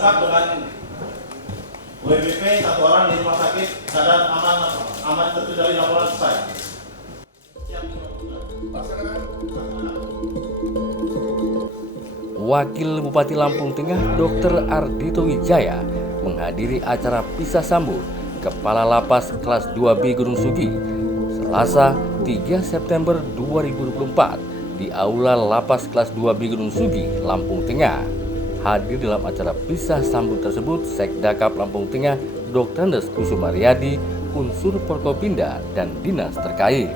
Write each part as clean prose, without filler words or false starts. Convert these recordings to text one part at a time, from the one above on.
lengkap dengan WBP 1 orang di rumah sakit, keadaan aman terkendali, laporan selesai. Wakil Bupati Lampung Tengah Dr. Ardito Wijaya menghadiri acara pisah sambut Kepala Lapas Kelas 2B Gunung Sugi Selasa 3 September 2024 di Aula Lapas Kelas 2B Gunung Sugi, Lampung Tengah. Hadir dalam acara pisah sambut tersebut Sekdakap Lampung Tengah Dr. Andes Kusumaryadi, unsur Forkopimda dan dinas terkait.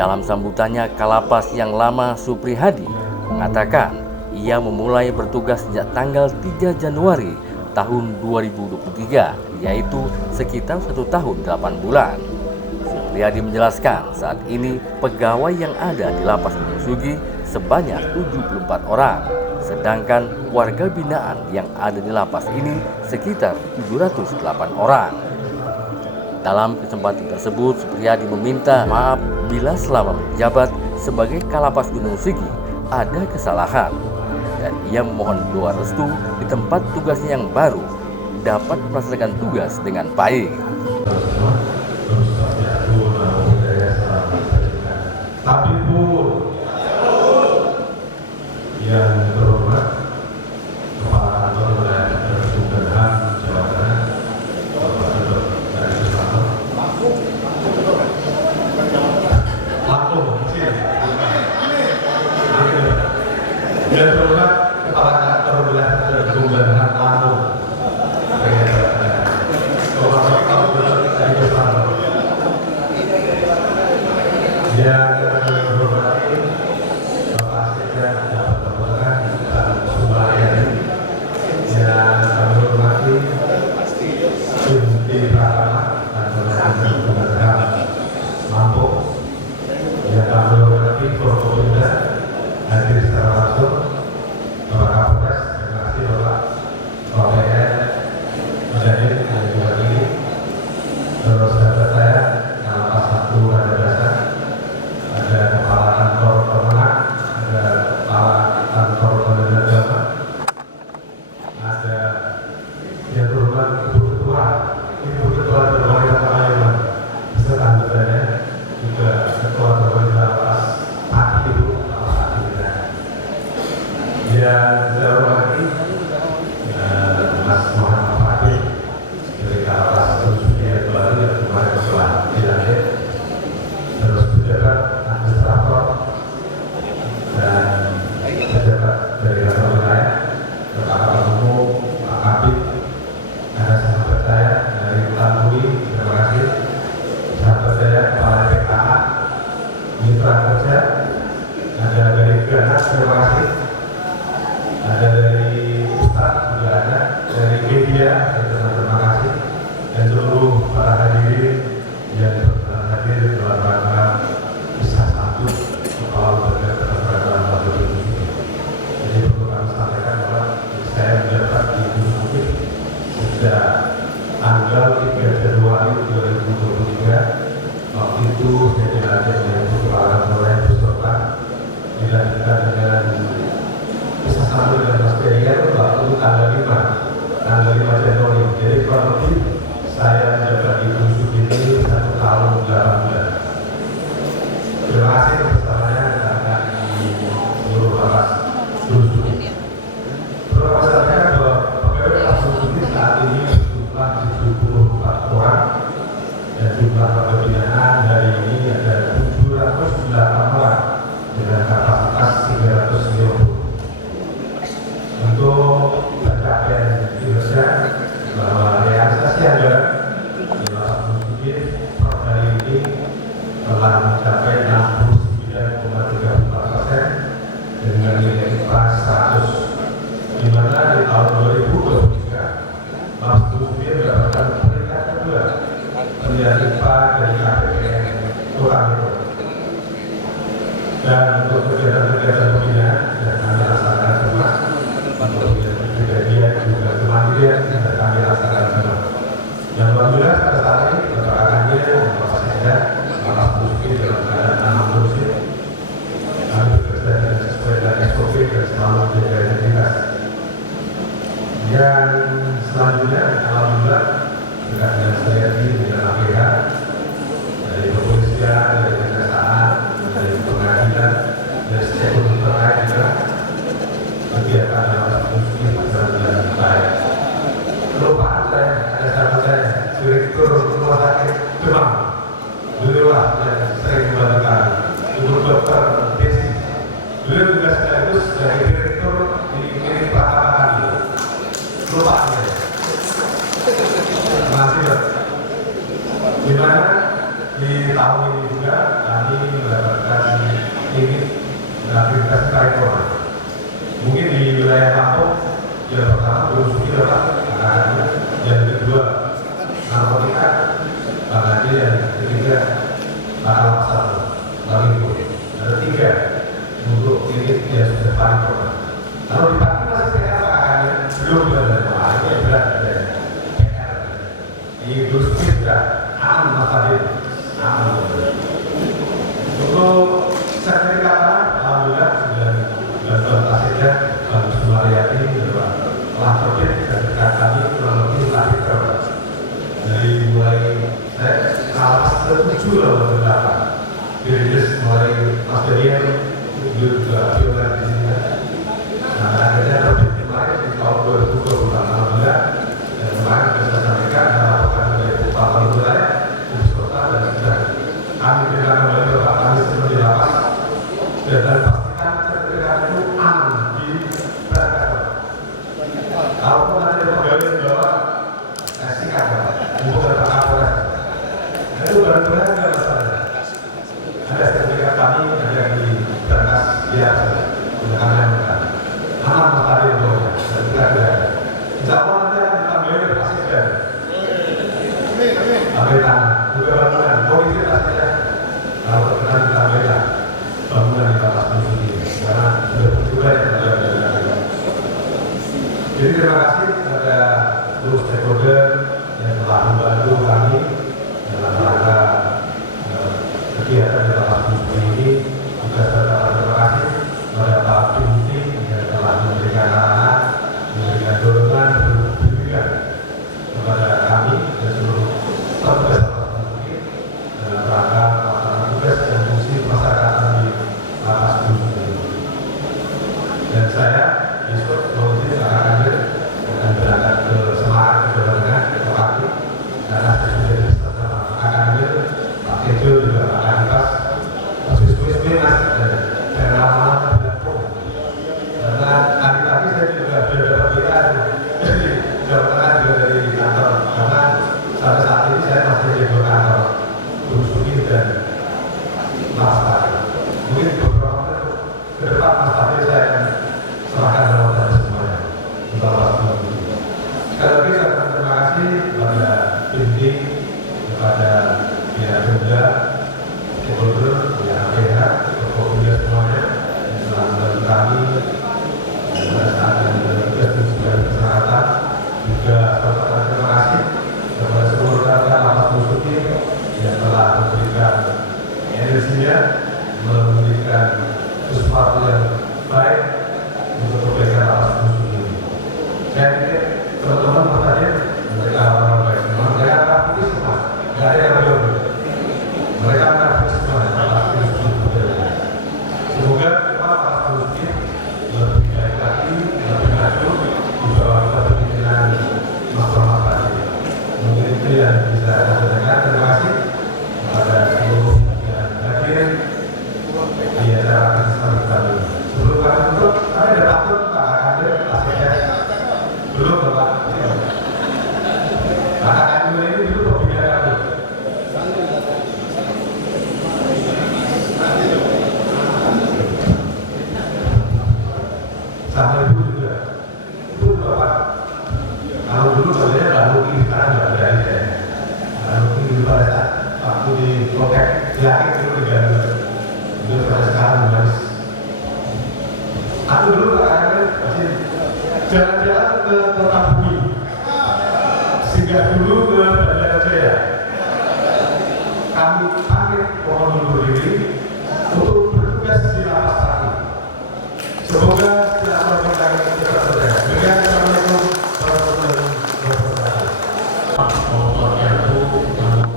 Dalam sambutannya, Kalapas yang lama Supri Hadi mengatakan ia memulai bertugas sejak tanggal 3 Januari tahun 2023, yaitu sekitar 1 tahun 8 bulan. Supri Hadi menjelaskan saat ini pegawai yang ada di Lapas Gunung Sugi sebanyak 74 orang, sedangkan warga binaan yang ada di lapas ini sekitar 708 orang. Dalam kesempatan tersebut, Supriyadi meminta maaf bila selama menjabat sebagai Kalapas Gunung Sigi ada kesalahan, dan ia memohon doa restu di tempat tugasnya yang baru dapat melaksanakan tugas dengan baik. Tapi pun yang terhormat Kepala Kantor Wilayah Kementerian Jawa Tengah, Bapak Dr. Dari Susanto, Lampung, yang terhormat Kepala Kantor Wilayah Kementerian Lampung, Bapak Dr. Dari Susanto, yang terhormati Bapak Sekda dan Sumayani, yang kami hormati Binti Pratama dan Kementerian Lampung, yang kami hormati Forkopimda hadir secara langsung, Bapak Kapolres, terima kasih Bapak PN Mujahid yang juga ini, terus sahabat saya Kalapas 1 Raja Dasar, ada Kepala Kantor Kemenang, ada Kepala Kantor Kementerian Agama, ada yang terhormat Ibu Ketua Terwakil Kamayaman beserta anggotanya, juga Ketua Terwakil Lapas Pati Ibu Lapas Pati kita. Yang saya hormati Mas Muhammad Fatih dari Kalapas Gunung Baru yang kemarin telah dilantik, terus pejabat administrator dan pejabat dari kantor wilayah, Kepala Umum, Pak Kabit, ada sahabat saya dari Tanui, terima kasih, sahabat saya Kepala PKA, mitra kerja, ada dari Ganas, terima kasih, ada dari Ustadz juga ada, dari media, terima kasih, dan seluruh para hadirin yang hadir dalam rangka bisa sambut kepala lembaga ketenagakerjaan Gunung Sigi. Jadi perlu kami sampaikan bahwa saya menjabat di Gunung Sigi sejak tanggal 3 Januari 2023. Waktu itu saya dilantik menjadi kepala wilayah beserta dilanjutkan dengan bisa sambut dengan Mas Perian waktu tanggal 5 Januari. Jadi kurang lebih saya menjabat di Gunung Sigi ini 1 tahun 8 bulan. Terima kasih bersamanya dengan di seluruh lapas Gunung Sigi. Perlu kami sampaikan bahwa pegawai lapas Gunung Sigi saat ini berjumlah 74 orang, dan jumlah pegawai binaan hari ini ada 708 orang dengan kapasitas 350. Untuk pencapaian kinerja bahwa realisasi anggaran di lapas Gunung Sigi per hari ini telah mencapai 69,34% dengan nilai IPAS 100, di mana di tahun 2023 lapas Gunung Sigi mendapatkan peringkat kedua penilaian IPA dari KPPN Kota Metro. Dan untuk kegiatan-kegiatan pembinaan yang kami laksanakan semua, untuk kejadian juga kemandirian yang kami laksanakan semua. Yang alhamdulillah pada saat ini keberadaannya Bapak Sekda Lapas Gunung Sigi dalam keadaan aman kondusif. Kami bekerja dengan sesuai dengan SOP dan selalu menjaga identitas. Yang selanjutnya alhamdulillah dekat dengan sinergi dengan APH dari kepolisian, dari kejaksaan, dari pengadilan, dari stakeholder terkait juga kegiatan Lapas Gunung Sigi berjalan dengan baik. Kelupaan saya, ada sahabat saya, Direktur Rumah Sakit Demam, beliaulah yang sering membantu kami. Ibu Dokter Desi, beliau juga sekaligus dari Direktur di Klinik Pratama kami. Kelupaan saya. Terima kasih, Dok. Di mana di tahun ini juga kami mendapatkan ini akreditasi Paripurna. Mungkin di wilayah Lampung yang pertama Gunung Sigi dapat anggarannya, yang kedua narkotika, bahkan yang ketiga Kalapas 1 Lampung. Ada 3 untuk klinik yang sudah Paripurna. Kalau di Pati masih PR anggarannya belum ada, ini berat ada PR. Di Gunung Sigi sudah sertifikat alhamdulillah sudah Bapak Kasida Bapak Sumaryati telah terbit sertifikat kami kurang lebih lahir dari mulai saya kelas ke-7 atau ke-8 dirilis mulai Mas Daniel juga pioner di sini. Nah akhirnya terbit kemarin di tahun 2020 alhamdulillah dan kemarin bisa sampaikan melakukan dari Pak Wilayah Kudus Kota dan sudah kami berikan kembali Bapak kami seperti lapas dan pastikan sertifikat itu aman di berangkat. Kalaupun ada pegawai yang bawa sikat ibu kata Kapolres itu benar-benar tidak masalah. Ada sertifikat kami yang di berangkas biasa dengan aman matahari itu sertifikat ada. Insya Allah nanti akan ditambahin oleh Presiden. Ambil tanah juga bangunan polisi pastinya kalau berkenan ditambahin bangunan di lapas ini karena sudah juga yang ada. Jadi terima kasih kepada seluruh stakeholder yang telah membantu kami dalam rangka kegiatan di lapas ini. Juga terima kasih kepada Pak Binti yang telah memberikan arahan, memberikan dorongan, memberikan kepada kami dan seluruh petugas lapas ini dalam rangka melaksanakan tugas dan fungsi pemasyarakatan di lapas ini. Dan saya besok mungkin akan berangkat ke Semarang, ke Jawa Tengah, ke Pati, karena saya sudah bersama akan ambil Pak Tejo juga akan pas habis-habis mas dan lama-lama berlaku karena tadi saya juga sudah dapat berita dari Jawa Tengah juga dari kantor karena sampai saat ini saya masih di kantor Gunung Sugi dan Mas Tari. Mungkin beberapa waktu ke depan Mas Tari saya akan serahkan sama tadi semuanya untuk waktu. Sekali lagi saya terima kasih kepada Binti, kepada pihak Benda, stakeholder, pihak APH, kepada semuanya yang telah membantu kami pada saat ini tugas dan segala kesehatan. Juga terima kasih kepada seluruh rekan lapas Musuki yang telah memberikan energinya, memberikan sesuatu yang baik untuk kebaikan lapas Musuki ini. Saya pikir teman-teman tadi mereka orang baik semua, mereka aktif semua, nggak ada yang belum. Mereka aktif semua, semoga lapas Musuki lebih baik lagi, lebih maju di bawah kepemimpinan Mas Rahmat tadi. Mungkin itu yang bisa saya sampaikan. Terima kasih kepada seluruh yang hadir di acara kesempatan kali ini. Sebelum kami tutup, kami ada takut Pak Kadir, Pak Sekjen. Belum Bapak. Pak Kadir ini dulu pembina kami. Sama Ibu juga. Ibu Bapak. Kalau dulu sebenarnya Mbak Luki, sekarang Mbak Dari saya. Mbak Luki dulu pada saat waktu di Lokek, yakin dulu tidak dulu pada sekarang Mbak. Aku dulu kadang-kadang masih jalan-jalan ke Kota Bumi, singgah dulu ke Bandara Jaya. Kami pamit mohon undur diri untuk bertugas di lapas tadi. Semoga silakan kita cepat selesai. Assalamualaikum warahmatullahi wabarakatuh. Motor jatuh,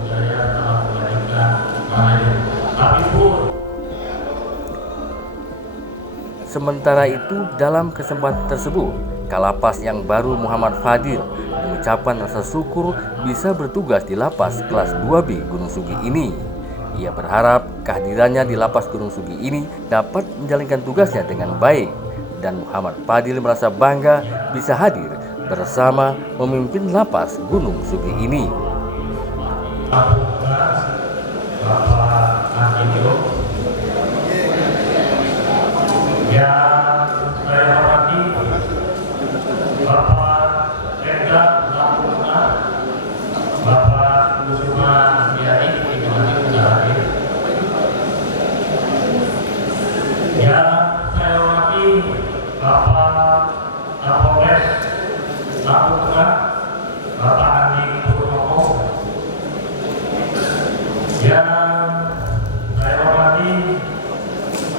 saya telah melanjutkan main. Tapi pun Sementara itu, dalam kesempatan tersebut, Kalapas yang baru Muhammad Fadil mengucapkan rasa syukur bisa bertugas di lapas kelas 2B Gunung Sugi ini. Ia berharap kehadirannya di lapas Gunung Sugi ini dapat menjalankan tugasnya dengan baik, dan Muhammad Fadil merasa bangga bisa hadir bersama memimpin lapas Gunung Sugi ini. Yang saya hormati Bapak Pemda Lampung, Bapak Kusuma Biari, terima kasih sudah hadir. Yang saya hormati Bapak Kapolres Lampung, Bapak Andi Purnomo,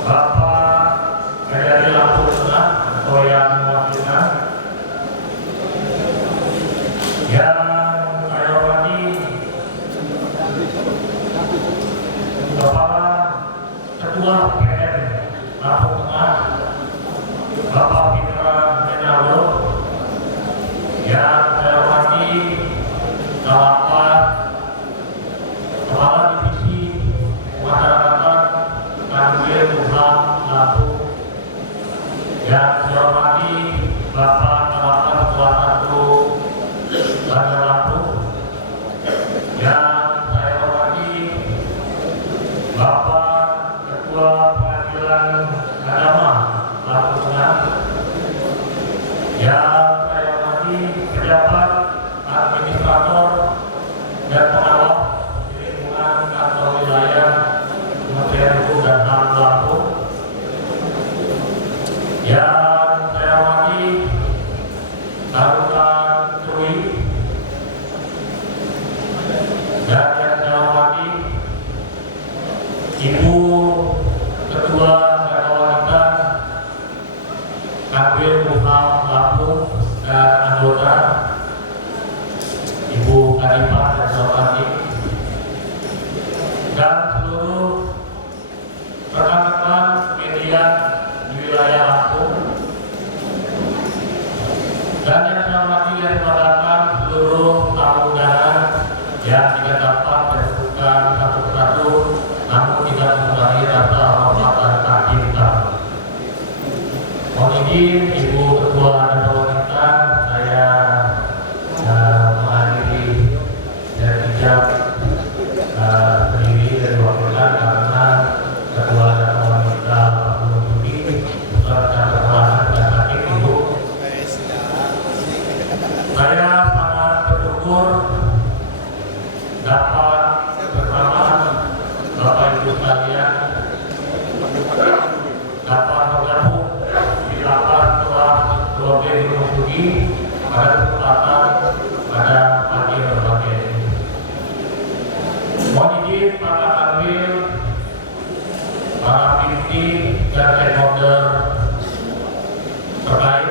Bapak dari Lampung Tengah atau yang mewakilkan, yang saya hormati Kepala Ketua PN Lampung Tengah Bapak Fitra Menalo, yang saya hormati Kepala Divisi Masyarakatan Kanwil Umham Lampung, yang saya hormati Bapak Kepala Ketua Satu Bandar Lampung, yang saya hormati Bapak Ketua Pengadilan Agama Lampung Tengah, yang saya hormati pejabat administrator dan pengawas di lingkungan kantor wilayah Kementerian Hukum dan HAM Lampung, yang saya hormati Taruna Cui, dan yang saya hormati Ibu Ketua dan Wanita Kanwil Umham Lampung dan anggota Ibu Kadipah dan saya hormati, dan seluruh rekan-rekan media di wilayah Lampung, dan yang saya hormati dan mengatakan seluruh tamu undangan yang tidak dapat disebutkan satu persatu, namun tidak mengurangi rasa hormat dan cinta. Mohon izin Ibu Ketua dan Wanita, saya menghadiri dan tidak berdiri dan diwakilkan karena Ketua dan Wanita belum berdiri serta kekurangan dan sakit Ibu. Saya sangat bersyukur dapat bersama Bapak Ibu sekalian dapat bergabung di rapat kelas 2B Gunung Sugi pada kesempatan pada pagi berbagai. Mohon izin para kanwil, para pimpinan dan stakeholder terkait,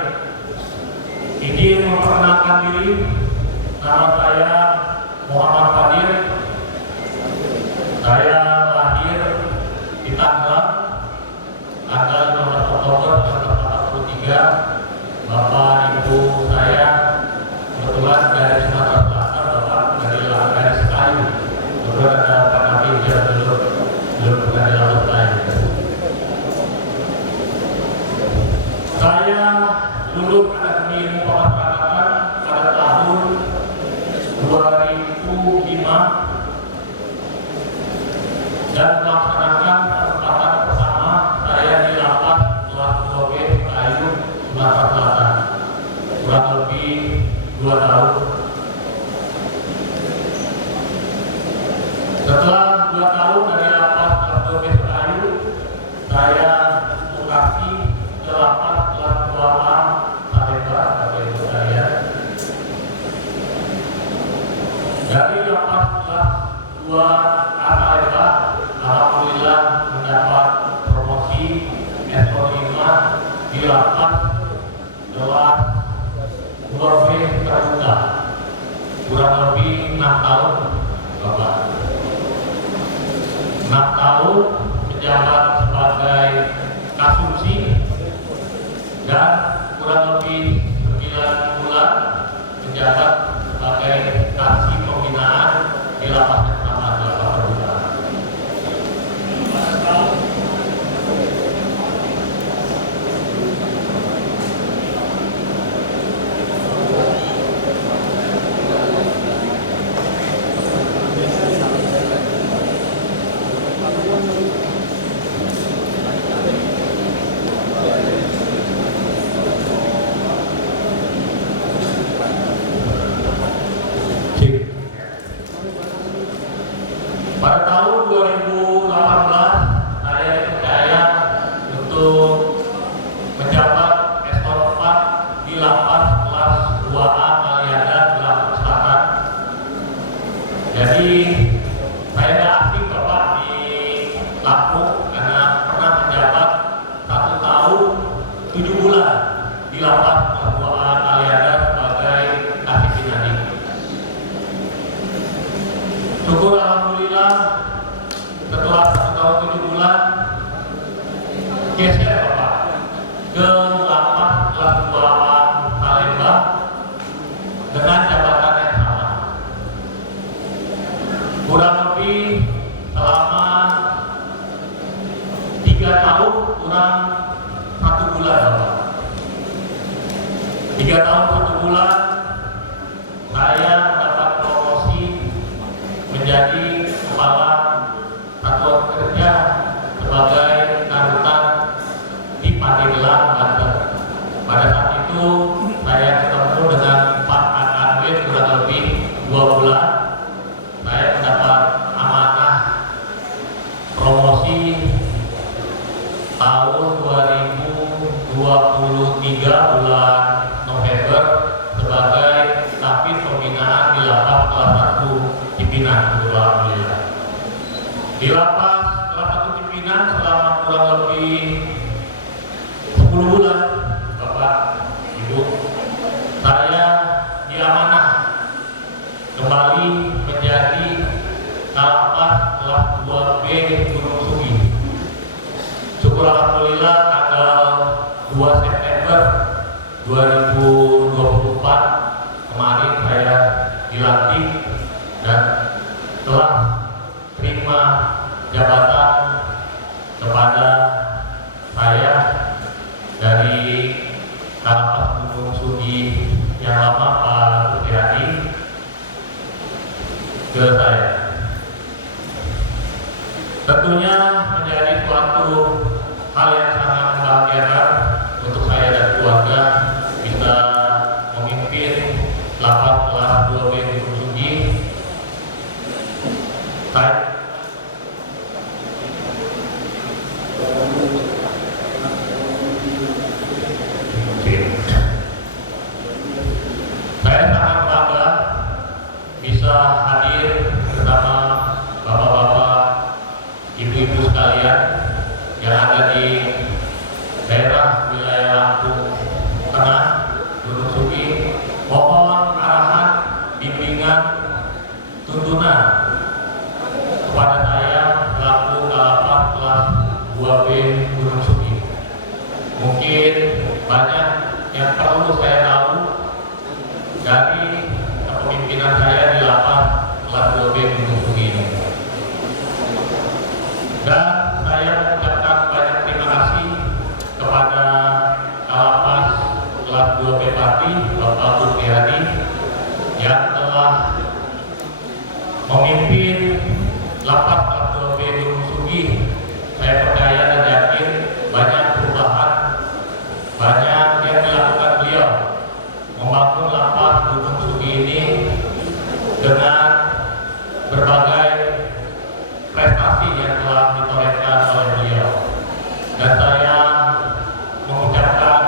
izin memperkenalkan diri. Nama saya Muhammad Fadil. Saya lahir di Tangerang tanggal 15 Oktober 1943. Bapak ibu saya kebetulan dari Sumatera Selatan, bapak dari Sekayu. Kebetulan ada Pak Nabi yang belum pernah di Laut lain. Saya lulus Akademi Ilmu Pemasyarakatan pada tahun 2005 dan melaksanakan kesempatan pertama saya di lapas kelas 2B Kayu, Sumatera Selatan, kurang lebih 2 tahun. Setelah 2 tahun dari lapas kelas 2B Kayu, saya mutasi ke lapas kelas 2A Salemba, Bapak Ibu saya. Dari lapas kelas 2A Salemba, alhamdulillah mendapat promosi SO5 di lapas kelas 2B Terbuka, kurang lebih 6 tahun, Bapak. 6 tahun menjabat sebagai kasumsi dan kurang lebih 9 bulan menjabat sebagai kasih pembinaan di lapas yang sama di lapas terbuka. geser Bapak ke lapas kelas 2 Palembang dengan jabatan yang sama. Kurang lebih selama 3 tahun kurang 1 bulan Bapak. 3 tahun 1 bulan saya mendapat promosi menjadi kepala satuan kerja sebagai karutan di Pandeglang, Banten. Pada saat itu saya ketemu dengan Pak Kanwil kurang lebih 2 bulan. Saya mendapat amanah promosi tahun 2023 bulan November sebagai Kabid Pembinaan di Lapas kelas 1 Cipinang. Alhamdulillah. Di Lapas kelas 1 Cipinang selama kurang lebih 10 bulan, Bapak, Ibu, saya diamanah kembali menjadi Lapas kelas 2B Gunung Sugi. Syukur alhamdulillah tanggal 2 September 2024 kemarin saya dilantik dan telah terima jabatan kepada saya dari Lapas Gunung Sugi yang lama Pak Supriyadi ke saya. Tentunya menjadi suatu hal yang sangat membahagiakan untuk saya dan keluarga bisa memimpin Lapas kelas 2B Gunung Sugi. Saya sangat bangga bisa hadir bersama bapak-bapak, ibu-ibu sekalian yang ada di daerah wilayah Lampung Tengah, Gunung Sugi. Mohon arahan, bimbingan, tuntunan kepada saya selaku Kalapas kelas 2B Gunung Sugi. Mungkin banyak yang perlu saya tahu dari kepemimpinan saya di Lapas kelas 2B Gunung Sugi ini. Dan saya mengucapkan banyak terima kasih kepada Kalapas kelas 2B Pati, Bapak Supriyadi, yang telah memimpin Lapas kelas 2B Gunung Sugi. Saya percaya dan yakin banyak perubahan, banyak yang dilakukan beliau membangun Lapas Gunung Sugi ini dengan berbagai prestasi yang telah ditorehkan oleh beliau. Dan saya mengucapkan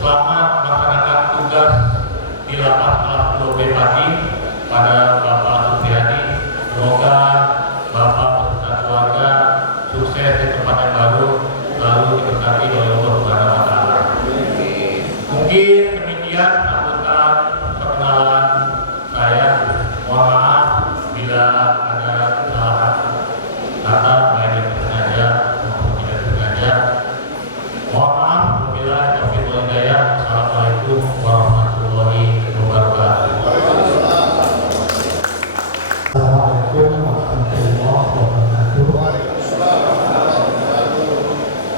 selamat melaksanakan tugas di Lapas kelas 2B Pati pada Bapak Supriyadi. Semoga Bapak beserta keluarga sukses di tempat yang baru, selalu diberkati oleh Allah Subhanahu wa Ta'ala. Mungkin demikian sambutan perkenalan saya. Mohon maaf bila ada kesalahan kata baik yang sengaja maupun tidak sengaja. Mohon maaf apabila taufiq wal hidayah. Assalamualaikum warahmatullahi wabarakatuh. Assalamualaikum warahmatullahi wabarakatuh.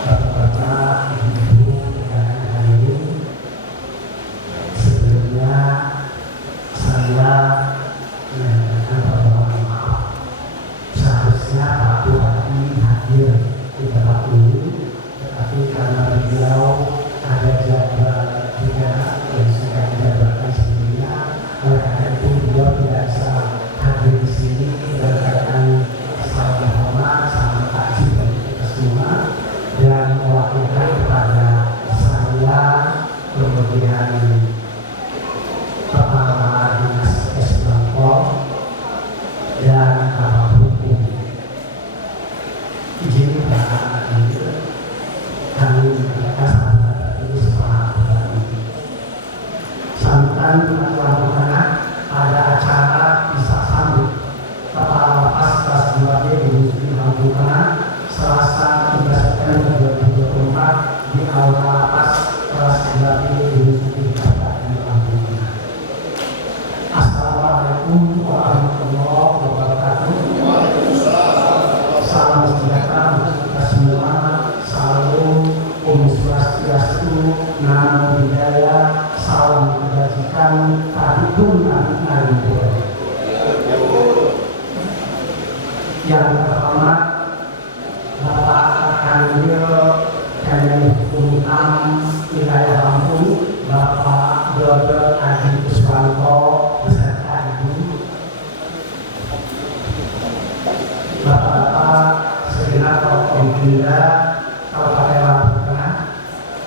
Bapak-bapak, ibu-ibu yang hadirin, sebelumnya saya menyampaikan permohonan maaf. Seharusnya Pak Bupati hadir di tempat ini, tetapi karena beliau ada jadwal juga yang sudah dijadwalkan sebelumnya, oleh karena itu beliau tidak bisa hadir di sini. Dan keadaan saya hormat sama takjub bagi kita semua dan mewakilkan kepada saya, kemudian Kepala Dinas Esbangpol dan Kepala Hukum. Izin Pak Adil, kami menyampaikan sambutan ini setelah ini. Sambutan Lampung Tengah pada acara bisa sambut Kepala Lapas kelas 2B Gunung Sugi Lampung Tengah Selasa 3 September 2024 dipanggil Kemenkum Wilayah Lampung Bapak Dodo Adi Kuswanto beserta Ibu, Bapak-bapak segenap Forkopimda Kabupaten Lampung Tengah.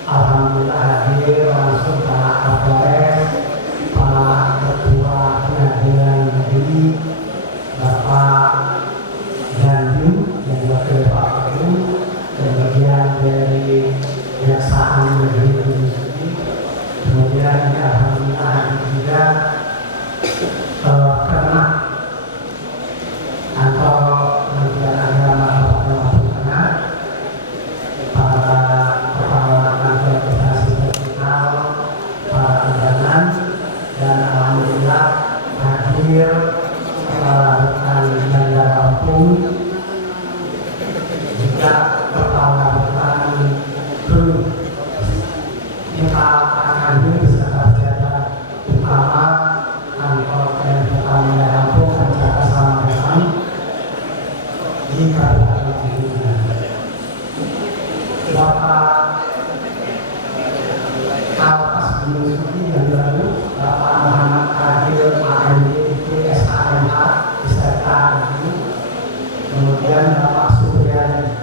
Alhamdulillah hadir langsung Pak Kapolres, Pak Ketua Pengadilan Negeri, Bapak Dandim dan Wakil Pak Agung, dan bagian dari Kejaksaan Negeri Gunung Sugi. Kemudian alhamdulillah hadir juga Kemenak atau Kementerian Agama Kabupaten Lampung Tengah, para kepala kantor instansi vertikal, para undangan, dan alhamdulillah hadir kepala rekan Bandar Lampung, juga kepala rekan kru. Kita akan beserta pejabat utama kantor Bandar Lampung acara sama-sama di Kabupaten Lampung. Bapak Kalpas Gunung Sugi yang lalu, Bapak Muhammad Adil AMD SHMH beserta Ibu, kemudian Bapak Suryani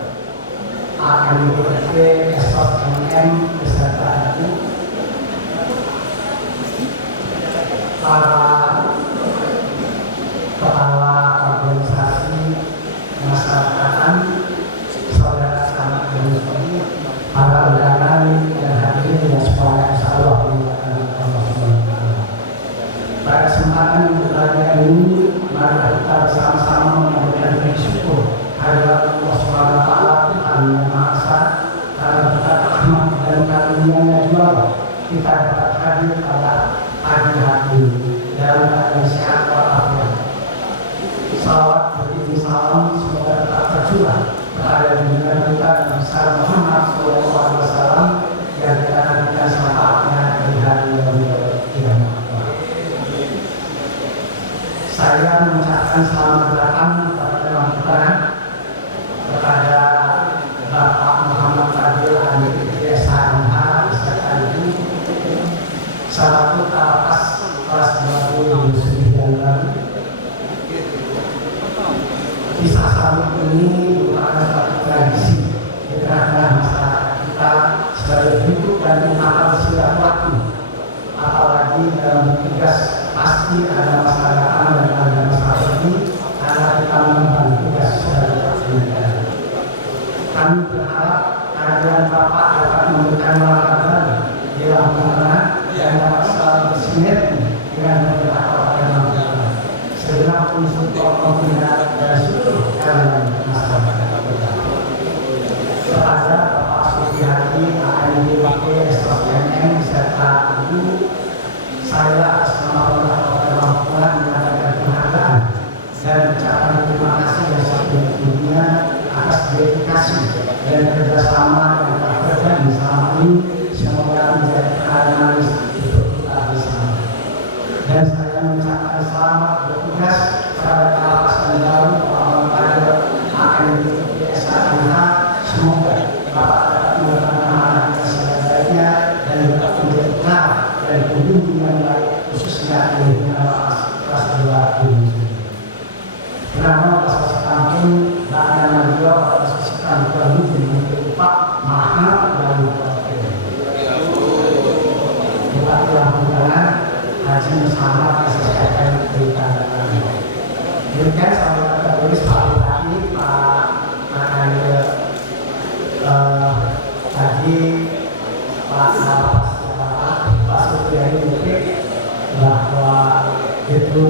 AMD SOSMM beserta Ibu, para kepala organisasi masyarakatan, saudara sahabat Gunung Sugi, para undangan yang hadir dan semuanya insyaallah dimuliakan Allah SWT. Pada kesempatan berbahagia ini, mari kita bersama-sama menyampaikan bersyukur kehadirat Allah SWT Tuhan Yang Maha Esa, karena berkat rahmat dan karunia-Nya juga kita dapat hadir pada pagi hari ini dalam keadaan sehat walafiat. Salawat beriring salam semoga tetap tercurah kepada junjungan kita Nabi besar Muhammad SAW yang kita nantikan syafaatnya di hari yaumil qiyamah. Saya mengucapkan selamat datang kepada Lampung Tengah, kepada Bapak Muhammad Adil AMD SHMH beserta Ibu, selaku Kalpas kelas 29. Kisah sambut ini merupakan suatu tradisi di tengah-tengah masyarakat kita sebagai bentuk dan ungkapan silaturahmi. Apalagi dalam tugas pasti ada masyarakat dan ada masyarakat ini karena kita mengemban tugas sebagai negara. Kami berharap kehadiran Bapak dapat memberikan warna baru di Lampung Tengah dan dapat selalu bersinergi dengan pemerintah Kabupaten Lampung Tengah. Segenap unsur Forkopimda dan seluruh elemen masyarakat kita. Kepada Bapak Suryani AMD SOSMM serta Ibu, saya atas nama pemerintah Kabupaten Lampung Tengah menyampaikan penghargaan dan ucapan terima kasih yang setinggi-tingginya atas dedikasi dan kerjasama yang telah terjadi selama ini. Semoga menjadi perhatian manis untuk kita bersama. Dan saya mengucapkan selamat bertugas kepada Kalpas dan Baru Bapak AMD SHMH. Semoga Bapak dapat melakukan amanah yang sebaik-baiknya dan dapat menjadi pengarah dan pembimbing yang baik, khususnya di kelas 2 ini. Karena bahasa kampung tak ada manusia pada sisi kampung ini berupa mahal dan berarti. Bupati Lampung Tengah Haji Muhammad SSFM berita. Demikian saya tertulis Pak Bupati, Pak tadi Pak Kalpas, Pak Suryani mungkin bahwa itu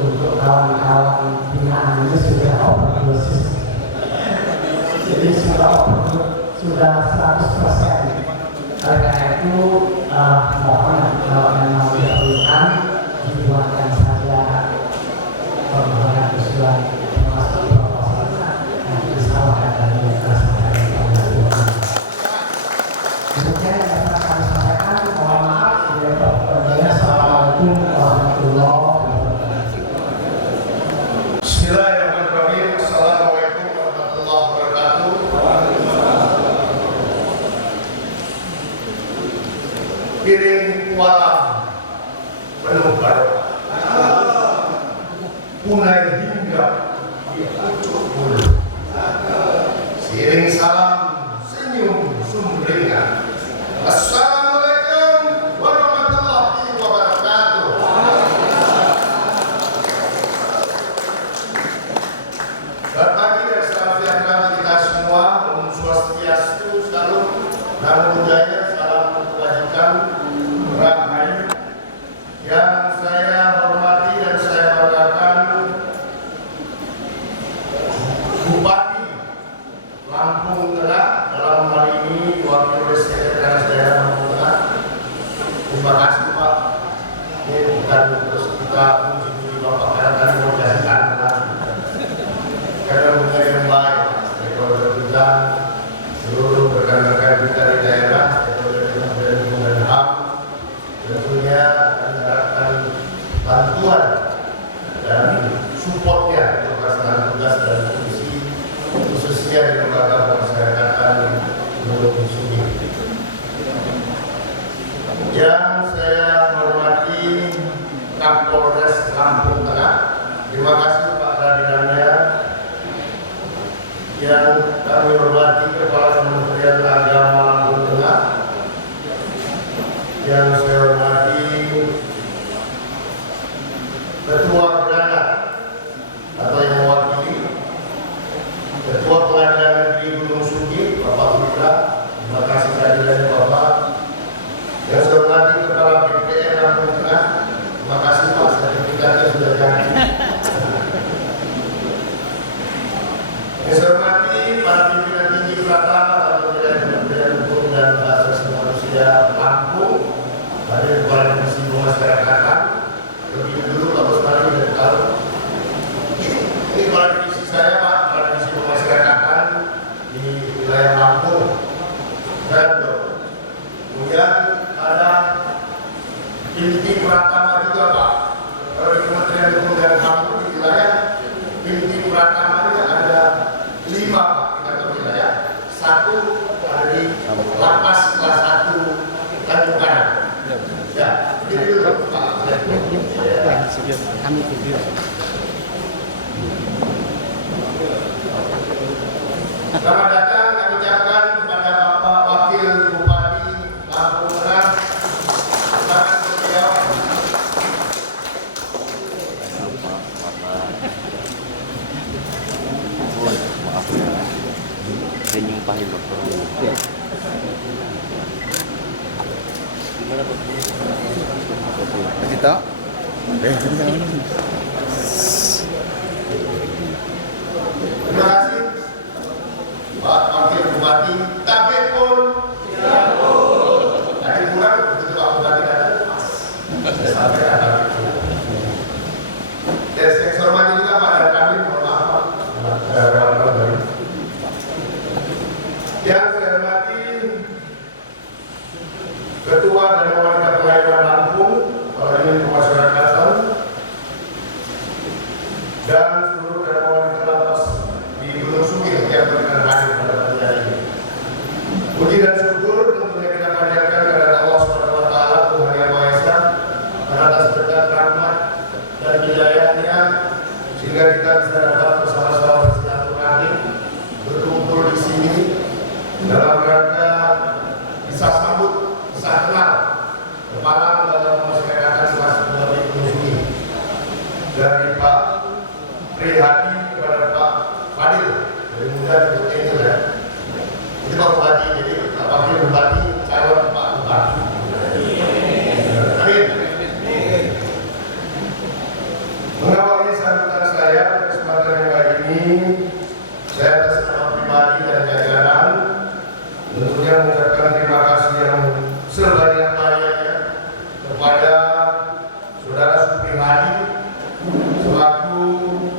untuk kawan-kawan binaan ini sudah overdosis. Jadi sudah 100%. Oleh karena itu mohon kalau memang diperlukan dibuatkan saja permohonan usulan termasuk proposal nanti insya akan dilaksanakan. Demikian yang dapat kami sampaikan. Mohon maaf. Assalamualaikum warahmatullahi wabarakatuh. Bismillahirrahmanirrahim. Assalamualaikum warahmatullahi wabarakatuh. piring kuala penuh barokah, punai hingga di pucuk mulut, seiring salam senyum sumringah. Assalamualaikum warahmatullahi wabarakatuh. Selamat pagi dan salam sejahtera kita semua. Om Swastiastu, salam Namo Buddhaya, salam kebajikan, rahayu. Yang saya hormati dan saya banggakan Bupati Lampung Tengah, dalam hal ini Wakil Sekretaris Daerah Lampung Tengah. Terima kasih Pak. Ini bukan terus kita mengunjungi Bapak karena kami mau jadikan karena hubungan yang baik. Stakeholder kita, seluruh rekan-rekan kita di daerah, stakeholder dan HAM, tentunya mengharapkan bantuan dan supportnya untuk pelaksanaan tugas dan fungsi khususnya di lembaga pemasyarakatan Gunung Sugi. Yang saya hormati Kapolres Lampung Tengah, terima kasih Pak Radinanda. Yang kami hormati Kepala Kementerian Agama Lampung Tengah, yang saya hormati Ketua Granat atau yang mewakili Ketua Pengadilan Negeri Gunung Sugi, Bapak Putra, terima kasih kehadirannya Bapak. Yang saya hormati Kepala BPN Lampung Tengah, terima kasih Pak, sertifikatnya sudah jadi. Yang saya hormati para pimpinan tinggi Pratama atau Kementerian Hukum dan Hak Asasi Manusia Lampung, hadir Kepala Divisi Pemasyarakatan, lebih dulu Pak Bosmani dan tahu. Ini Kepala Divisi saya Pak, Kepala Divisi Pemasyarakatan di wilayah Lampung. Dan kemudian ada inti Pratama juga Pak. Kalau di Kementerian Hukum dan Hak di wilayah inti Pratama ini ada 5 Pak, kita wilayah. 1 ada di lapas kelas 1 Tanjung Kanan. Ya, ini dulu Pak. Kami video. Selamat datang kami ucapkan kepada Bapak Wakil Bupati Lampung Tengah. Silakan beliau. Maaf ya, saya nyumpahin dokter. Gimana Pak? Kita Terima kasih Pak Wakil Bupati. Tapi pun tadi kurang begitu Pak Bupati kata sampai ada. Dan saya hormati juga Pak dan kami, mohon maaf Pak. Yang saya hormati Ketua dan Wanita Pelayanan Lampung, Pelayanan Pemasyarakatan, dan seluruh dan wanita lapas di Gunung Sugi yang berkenan hadir pada pagi hari ini. Puji dan syukur tentunya kita panjatkan kepada Allah Subhanahu wa Ta'ala, Tuhan Yang Maha Esa, atas berkat rahmat dan hidayahnya sehingga kita bisa dapat bersama-sama bersilaturahmi berkumpul di sini dalam rangka bisa sambut, bisa kenal Kepala Lembaga Pemasyarakatan kelas 2 di Gunung Sugi, dari Pak Prihadi kepada Pak Fadil dari muda untuk itu ya. Itu Pak Bupati, jadi Pak Wakil Bupati calon Pak Bupati. Amin. Mengawali sambutan saya pada kesempatan yang baik ini, saya atas nama pribadi dan jajaran tentunya mengucapkan terima kasih yang sebanyak-banyaknya kepada Saudara Supri Hadi selaku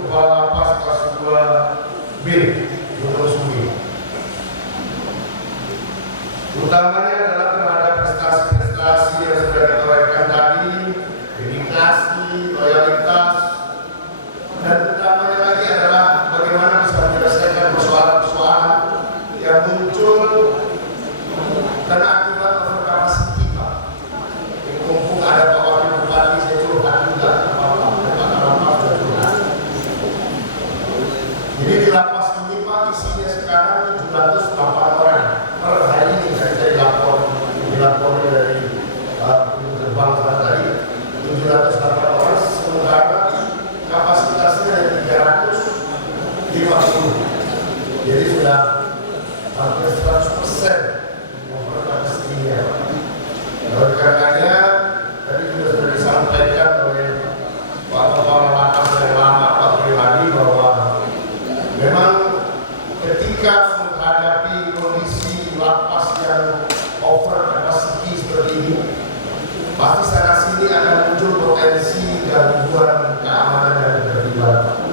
Kepala Lapas kelas 2B Gunung Sugi. Utamanya adalah terhadap prestasi-prestasi yang sudah ditorehkan tadi, dedikasi, loyalitas, dan utamanya lagi adalah bagaimana bisa menyelesaikan persoalan-persoalan yang muncul karena akibat overkapasiti Pak. lapas yang over capacity seperti ini, pasti sana sini akan muncul potensi gangguan keamanan dan ketertiban.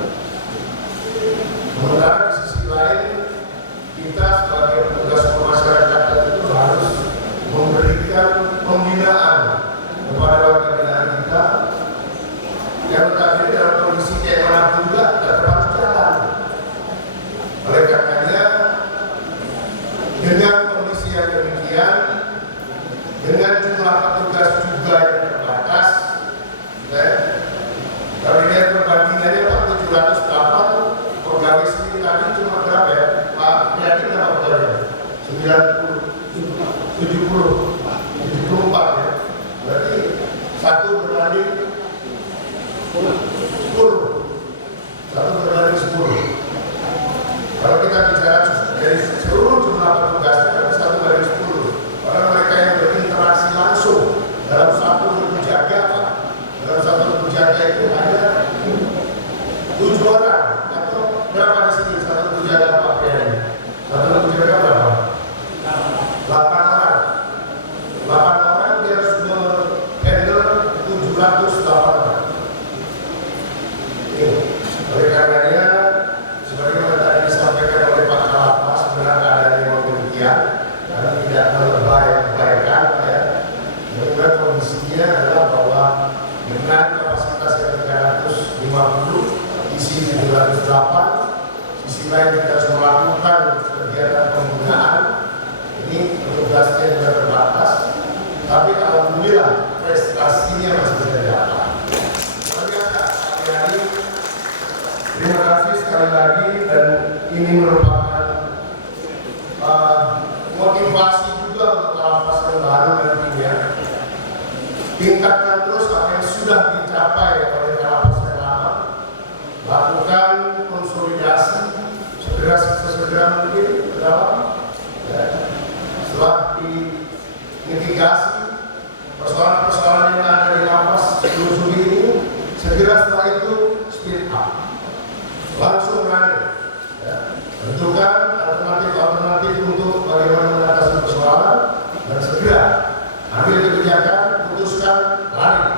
Sementara di sisi lain, kita sebagai petugas pemasyarakat itu harus memberikan pembinaan kepada warga binaan kita yang tadi dalam kondisi kayak mana juga tidak termasuk jalan. Oleh karenanya, dengan kondisi yang demikian, dengan jumlah petugas juga yang terbatas, kalau lihat perbandingannya Pak 708, pegawai sendiri tadi cuma berapa ya? Pak Priadi berapa pegawai? 74 ya. Berarti 1 berbanding 10. 1 berbanding 10. Kalau kita bicara dari seluruh jumlah petugasnya kan 1 banding 10. Karena mereka yang berinteraksi langsung dalam satu berjaga, Pak. Dalam satu berjaga itu ada 7 orang atau berapa di sini satu berjaga Pak Priadi? Satu berjaga berapa? 8 orang. 8 orang dia harus handle 708 orang. Oleh karenanya, sebagaimana tadi disampaikan oleh Pak Kalapas, sebenarnya adanya yang demikian, karena tidak melebay-lebaykan, ya. Kemudian kondisinya adalah bahwa dengan kapasitas yang 350, isi 708, sisi lain kita harus melakukan kegiatan pembinaan. Ini tugasnya juga terbatas, tapi alhamdulillah prestasinya masih bisa didapat. Hari-hari, terima kasih sekali lagi, dan ini merupakan motivasi juga untuk lapas yang baru nantinya. Tingkatkan terus apa yang sudah dicapai oleh lapas yang lama, lakukan konsolidasi sesegera mungkin ke dalam. Setelah dimitigasi persoalan-persoalan yang ada di lapas Gunung ini, segera setelah itu speed up, langsung running, tentukan alternatif untuk bagaimana mengatasi persoalan, dan segera ambil kebijakan, putuskan, lari.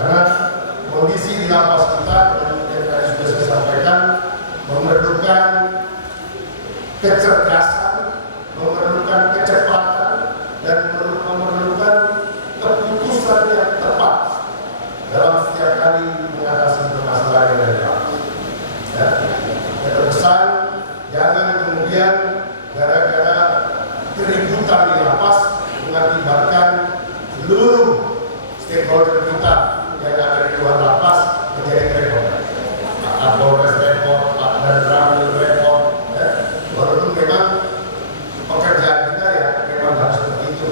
Karena kondisi di lapas kita yang tadi sudah saya sampaikan memerlukan kecerdasan, memerlukan kecepatan, dan memerlukan keputusan yang tepat dalam setiap kali mengatasi permasalahan yang ada. Yang terkesan, jangan kemudian gara-gara keributan di lapas mengakibatkan seluruh stakeholder kita yang ada di luar lapas menjadi repot. Pak Kapolres repot, Pak Danramil repot, walaupun memang pekerjaan kita ya memang harus seperti itu.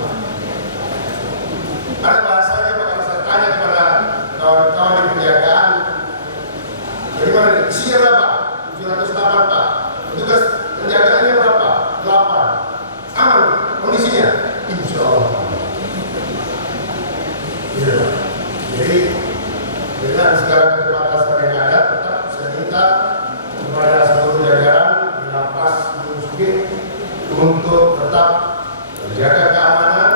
Ada bahasanya Pak, kalau saya tanya kepada kawan-kawan di penjagaan, bagaimana nih? Isinya berapa? 708 Pak. Petugas penjagaannya berapa? 8. Aman kondisinya? Insya Allah. Ya. Jadi dengan segala keterbatasan yang ada, tetap saya minta kepada seluruh jajaran di lapas Gunung Sugih untuk tetap menjaga keamanan,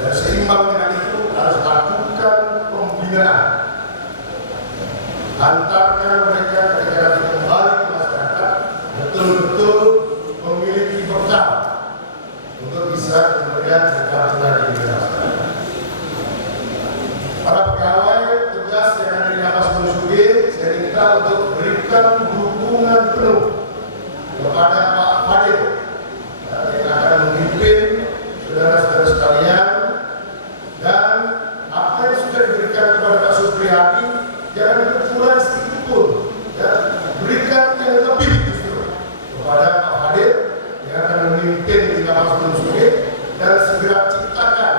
dan seimbang dengan itu harus lakukan pembinaan. Antarkan mereka ketika nanti kembali ke masyarakat betul-betul memiliki bekal untuk bisa kemudian bekerja lagi di masyarakat. Para pegawai tugas yang ada di lapas Gunung Sugih, saya minta untuk berikan dukungan penuh kepada Pak Fadil yang akan memimpin saudara-saudara sekalian, dan apa yang sudah diberikan kepada Pak Supriyadi jangan berkurang sedikit pun, ya. Berikan yang lebih justru kepada Pak Fadil yang akan memimpin di lapas Gunung Sugih, dan segera ciptakan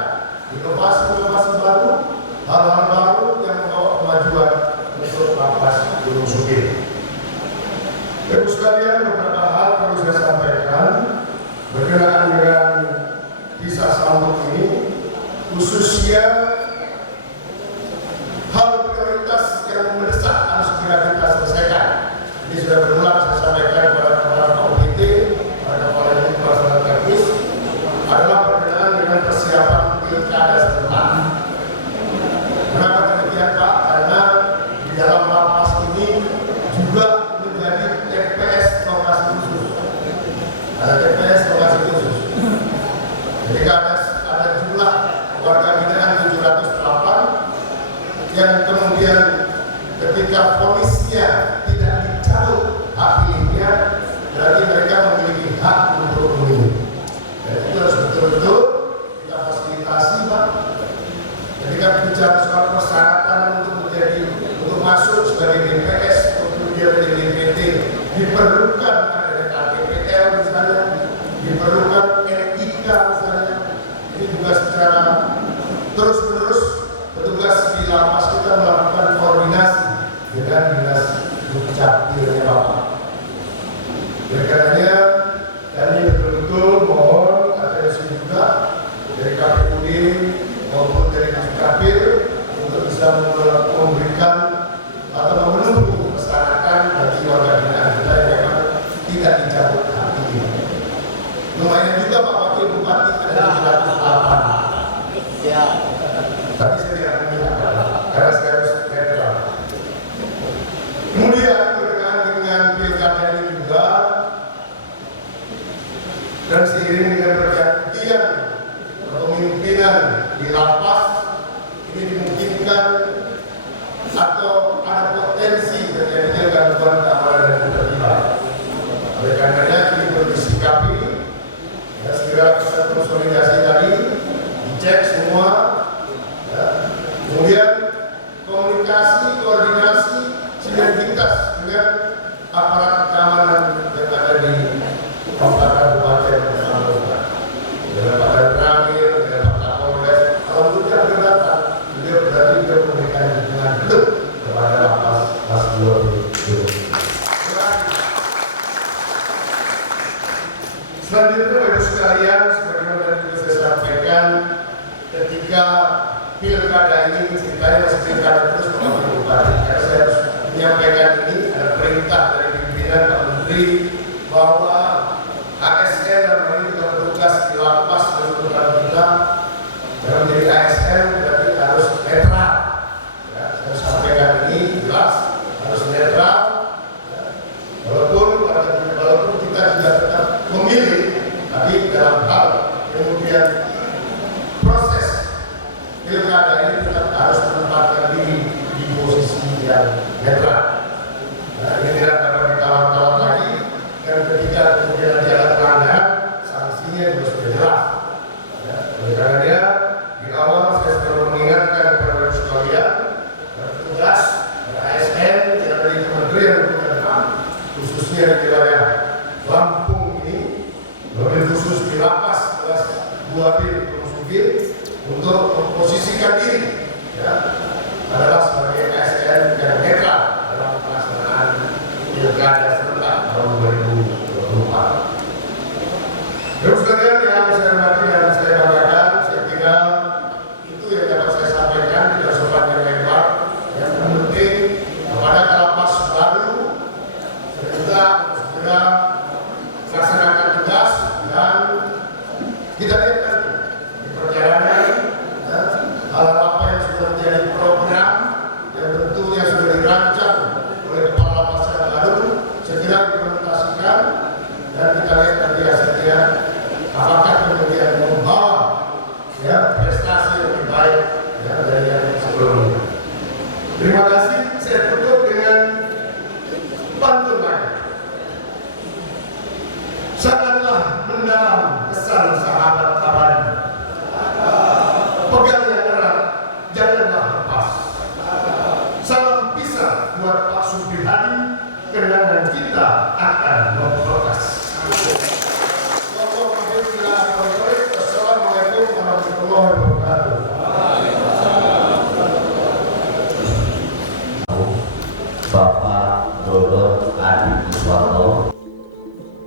inovasi-inovasi baru, hal-hal baru yang membawa kemajuan untuk lapas Gunung Sugih. Ibu sekalian, beberapa hal perlu saya sampaikan berkenaan dengan kisah sambut ini, khususnya hal prioritas yang mendesak harus segera kita selesaikan. Ini sudah berulang saya sampaikan kepada para komite, para kepala unit pelaksana teknis, adalah berkenaan dengan persiapan pilkada serentak. Kenapa demikian Pak? Karena di dalam lapas ini juga menjadi TPS lokasi khusus. Ada TPS lokasi khusus. Ketika ada jumlah warga binaan 708 yang kemudian ketika vonisnya tidak dicabut hak pilihnya, berarti mereka memiliki hak untuk memilih. Dan itu harus betul-betul kita fasilitasi Pak. Ketika bicara soal persyaratan untuk masuk sebagai DPS, kemudian menjadi DPT, diperlukan ada KTPL misalnya, diperlukan NIK misalnya. Ini juga secara terus-menerus petugas di lapas kita melakukan koordinasi dengan dinas dukcapilnya Bapak. Oleh karenanya kami betul-betul mohon atensi juga dari KPUD maupun dari Dukcapil untuk bisa memberikan atau memenuhi persyaratan bagi warga binaan kita yang memang tidak dicabut hak pilih. Lumayan juga Pak Wakil Bupati ada 708. Ya. Tapi saya tidak memihak karena saya harus netral. Kemudian berkenaan dengan pilkada ini juga, dan seiring dengan pergantian kepemimpinan di lapas, ini dimungkinkan atau ada potensi terjadinya gangguan keamanan dan ketertiban. Oleh karenanya ini perlu disikapi, ya, segera bisa konsolidasi tadi, dicek semua, ya. Kemudian komunikasi, koordinasi, sinergitas dengan aparat keamanan yang ada di kabupaten bersama dengan Pak Danramil, dengan Pak Kapolres. Kalau tidak berdatang, beliau berarti beliau memberikan dukungan penuh kepada lapas kelas 2. Selanjutnya Bapak sekalian, sebagaimana tadi saya sampaikan, ketika pilkada ini ceritanya masih pilkada terus Pak Bupati. Karena saya harus menyampaikan ini ada perintah dari pimpinan Pak Menteri bahwa ASN dan ini juga bertugas di lapas dan kebutuhan kita. Dan menjadi ASN berarti harus netral. Ya, saya sampaikan ini jelas harus netral. Ya. Walaupun kita juga tetap memilih, tapi dalam hal kemudian proses pilkada ini tetap harus menempatkan diri di posisi yang netral. Nah, ini tidak dapat ditawar-tawar lagi. Dan ketika kemudian jalan pelanggaran, sanksinya juga sudah jelas. Ya, oleh karenanya di awal saya selalu mengingatkan kepada sekalian dan petugas ASN yang dari Kementerian Hukum dan HAM, khususnya di wilayah Lampung ini, mobil khusus di lapas kelas 2B Gunung Sugih untuk memposisikan diri, ya, adalah sebagai ASN yang netral dalam pelaksanaan pilkada serentak tahun 2024. Terus sekalian yang saya hormati dan saya banggakan, saya kira itu yang dapat saya sampaikan, tidak sopan yang lebar. Yang penting kepada kalapas baru segera melaksanakan tugas dan kita lihat nanti di perjalanan hal apa yang sudah menjadi program yang tentunya sudah dirancang oleh kepala lapas yang baru segera diimplementasikan dan kita lihat nanti hasilnya apakah kemudian membawa, ya, prestasi yang lebih baik, ya, dari yang sebelumnya. Terima kasih. Saya tutup dengan pantun lain. Sangatlah mendalam kesan sahabat abadi. Pegang yang erat, janganlah lepas. Salam pisah buat Pak Supri Hadi, kenangan kita akan membekas. Wassalamualaikum warahmatullahi wabarakatuh. Bapak Dodot Adi Iswarno.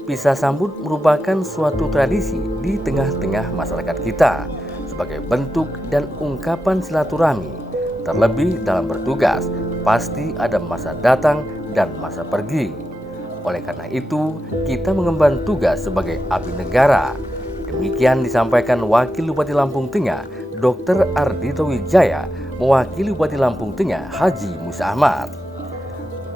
Pisah sambut merupakan suatu tradisi di tengah-tengah masyarakat kita sebagai bentuk dan ungkapan silaturahmi. Terlebih dalam bertugas, pasti ada masa datang dan masa pergi. Oleh karena itu, kita mengemban tugas sebagai abdi negara Demikian disampaikan Wakil Bupati Lampung Tengah, Dr. Ardhito Wijaya, mewakili Bupati Lampung Tengah, Haji Musa Ahmad.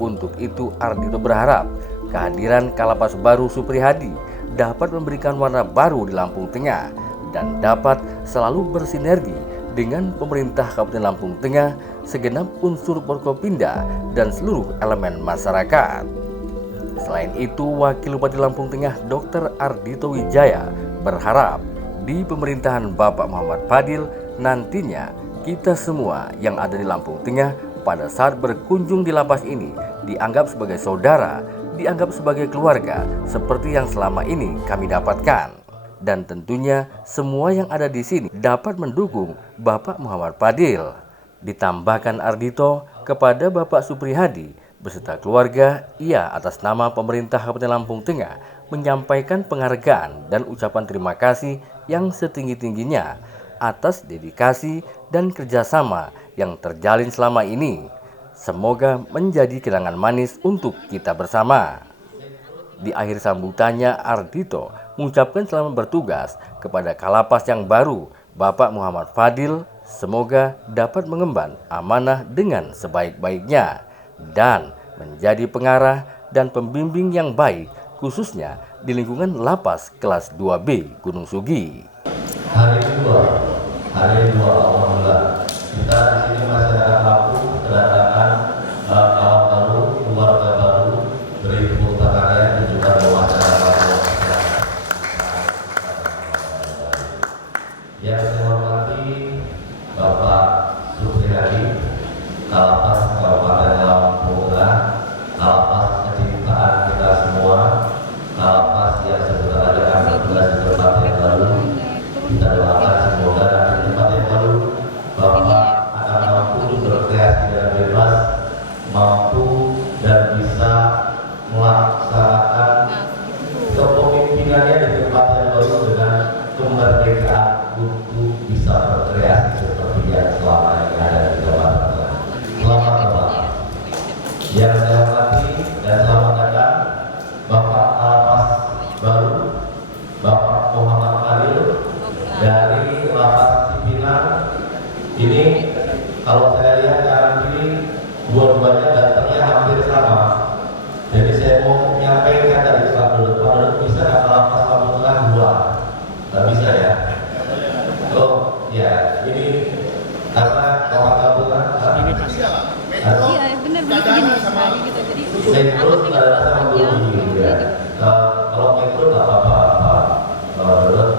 Untuk itu, Ardhito berharap kehadiran Kalapas baru Supriyadi dapat memberikan warna baru di Lampung Tengah dan dapat selalu bersinergi dengan pemerintah Kabupaten Lampung Tengah, segenap unsur Forkopimda, dan seluruh elemen masyarakat. Selain itu, Wakil Bupati Lampung Tengah Dr. Ardhito Wijaya berharap di pemerintahan Bapak Muhammad Fadil nantinya kita semua yang ada di Lampung Tengah pada saat berkunjung di lapas ini dianggap sebagai saudara, dianggap sebagai keluarga seperti yang selama ini kami dapatkan. Dan tentunya semua yang ada di sini dapat mendukung Bapak Muhammad Fadil. Ditambahkan Ardhito, kepada Bapak Supriyadi beserta keluarga, ia atas nama pemerintah Kabupaten Lampung Tengah menyampaikan penghargaan dan ucapan terima kasih yang setinggi-tingginya atas dedikasi dan kerjasama yang terjalin selama ini. Semoga menjadi kenangan manis untuk kita bersama. Di akhir sambutannya, Ardhito mengucapkan selamat bertugas kepada Kalapas yang baru, Bapak Muhammad Fadil. Semoga dapat mengemban amanah dengan sebaik-baiknya dan menjadi pengarah dan pembimbing yang baik, khususnya di lingkungan lapas kelas 2B Gunung Sugi. Hari kedua, alhamdulillah, kita di sini masyarakat Lampung kedatangan kawan baru, keluarga baru, beri tepuk tangannya dan juga masyarakat yang saya hormati Bapak Supriyadi, Kalapas Kabupaten Lampung Tengah, Kalapas kecintaan kita semua, Kalapas yang sebenarnya akan bertugas di tempat yang baru. Kita doakan semoga nanti di tempat yang baru Bapak akan mampu berkreasi dengan bebas, mampu dan bisa melaksanakan kepemimpinannya di tempat yang baru dengan kemerdekaan untuk bisa berkreasi seperti yang selama ini ada di tempat kita. Selamat Bapak. Yang saya hormati dan selamat datang Bapak Kalapas baru, Bapak Muhammad Fadil dari Lapas Cipinang. Ini kalau saya lihat kanan kiri dua-duanya datangnya hampir sama. Jadi saya mau menyampaikan dari Pak Dodot bisa nggak Lapas Lampung Tengah 2? Nggak bisa ya? Oh ya, ini karena Bapak Gabungan ini iya benar-benar begini sekali gitu. Jadi metro adalah sama begini ya. Kalau metro nggak apa-apa Pak Dodot,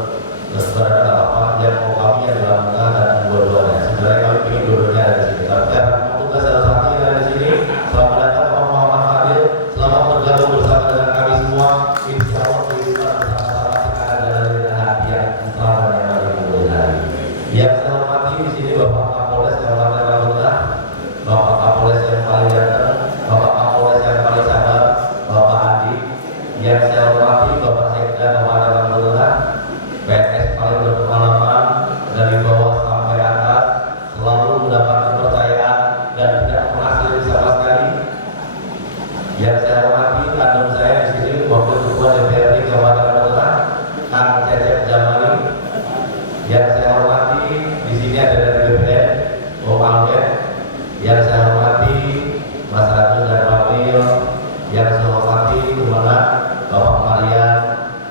sebenarnya nggak apa-apa. Yang mau kami yang dalam tengah dan dua-duanya. Sebenarnya kami ingin dua-duanya ada di sini. Tapi karena tugas salah satu yang ada di sini. Selamat datang Bapak Muhammad Fadil. Selamat bergabung bersama dengan kami semua. Insya Allah kita bersama-sama kita ada dengan hati yang selamat dan yang paling mulia. Yang saya hormati di sini Bapak Kapolres Kabupaten Lampung Tengah, Bapak Kapolres yang paling ganteng, Bapak Kapolres yang paling sabar, Bapak Adi. Yang saya hormati Bapak Sekda Kabupaten Lampung Tengah, PNS paling berpengalaman dari bawah sampai atas, selalu mendapat kepercayaan dan tidak pernah sendiri sama sekali. Yang saya hormati kandung saya di sini Wakil Ketua DPRD Kabupaten Lampung Tengah, Kang Cecep Jamali. Yang saya hormati di sini ada dari BPN, Om Albert. Yang saya hormati Mas Raju dan Ramil. Yang saya hormati Kemana Bapak Marian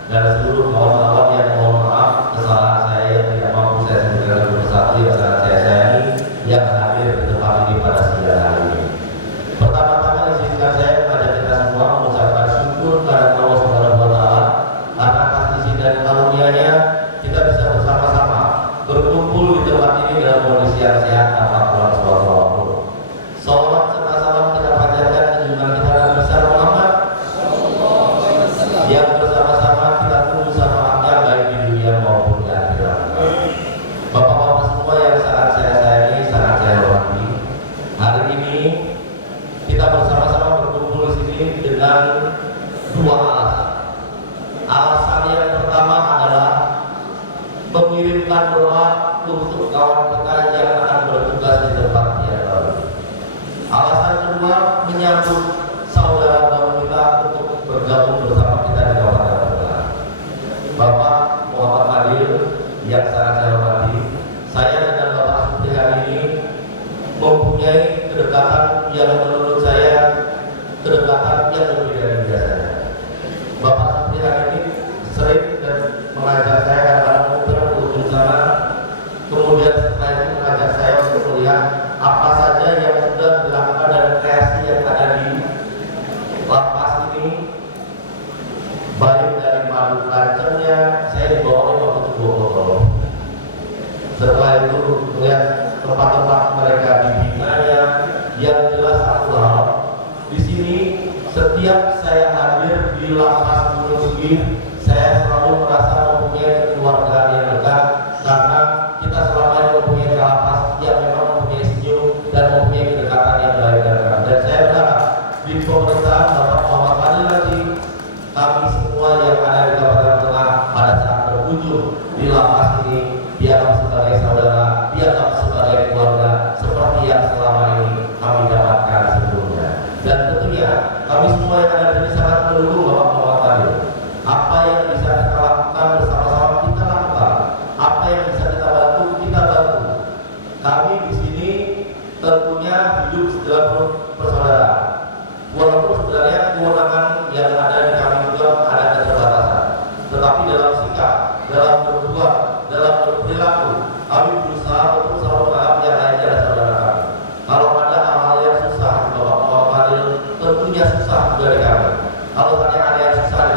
dan seluruh kawan-kawan yang mohon maaf kesalahan saya yang tidak mampu saya sebutkan satu persatu yang sangat saya sayangi yang hadir di tempat ini pada siang hari ini. Pertama-tama izinkan saya kepada kita semua mengucapkan syukur kepada Allah Subhanahu wa Ta'ala karena kasih izin dan karunia-Nya kita bisa bersama-sama berkumpul di tempat ini dalam kondisi yang sehat tanpa kurang suatu apapun. Salawat serta salam kita panjatkan ke junjungan kita Nabi besar Muhammad yang bersama-sama kita tunggu syafaatnya baik di dunia maupun di akhirat. Bapak-bapak semua yang sangat saya sayangi, sangat saya hormati, hari ini kita bersama-sama berkumpul di sini dengan dua alasan. Alasan yang pertama adalah mengirimkan doa untuk kawan kita yang akan bertugas di tempat yang baru. Alasan kedua menyambut saudara baru kita untuk bergabung bersama kita di Kabupaten Tengah. Bapak Muhammad Fadil yang sangat saya hormati, saya dengan Bapak Supri hari ini mempunyai kedekatan yang menurut saya kedekatan yang lebih dari biasanya. Bapak Supri hari ini sering dan mengajak saya kadang-kadang ngobrol ke ujung sana, kemudian setelah itu mengajak saya untuk melihat apa saja yang sudah dilakukan dan kreasi yang ada di lapas ini, baik dari madu lancernya, saya dibawa waktu itu 2 botol. Setelah itu melihat tempat-tempat mereka dibinanya, yang jelas satu hal, di sini setiap saya hadir di lapas Gunung Sugi, saya selalu merasa mempunyai keluargaan yang dekat, karena kita selama ini mempunyai lapas yang memang mempunyai senyum dan mempunyai kedekatan yang baik dan dekat. Dan saya berharap di pemerintahan Bapak Muhammad Fadil nanti, kami semua yang ada di Kabupaten Tengah pada saat berkunjung di lapas ini, dianggap sebagai saudara, dianggap sebagai keluarga, seperti yang selama ini kami dapatkan sebelumnya. Dan tentunya kami semua yang ada di sini sangat mendukung Bapak Muhammad Fadil. Apa yang bisa kita lakukan bersama-sama kita lakukan, apa yang bisa kita bantu kita bantu. Kami di sini tentunya hidup dalam persaudaraan. Walaupun sebenarnya kewenangan yang ada di kami juga ada keterbatasan, tetapi dalam sikap, dalam berbuat, dalam berperilaku, kami berusaha untuk selalu menganggap yang lainnya adalah saudara kami. Kalau ada hal-hal yang susah di Bapak Muhammad Fadil, tentunya susah juga di kami. Kalau ada yang susah di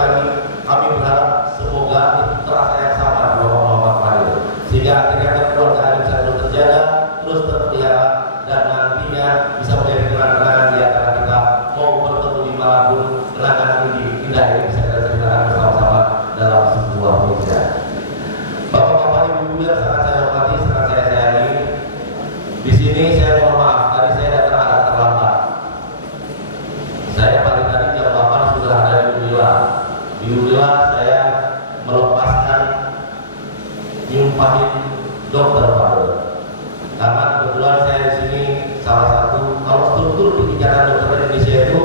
kami berharap semoga itu terasa yang sama di Bapak Muhammad Fadil, sehingga akhirnya kekeluargaan bisa terus terjaga, terus terpelihara, dan nantinya bisa menjadi kenangan-kenangan di antara kita. Mau bertemu di manapun, kenangan ini indah ini bisa kita ceritakan bersama-sama dalam sebuah meja. Bapak-bapak, ibu-ibu yang sangat saya hormati, sangat saya sayangi, di sini saya mohon maaf, tadi saya datang agak terlambat. Saya paling tadi jam 8 sudah ada di Udila. Di Udila saya melepaskan nyumpahin dokter Fadil. Karena kebetulan saya di sini salah satu, kalau struktur di Ikatan Dokter Indonesia itu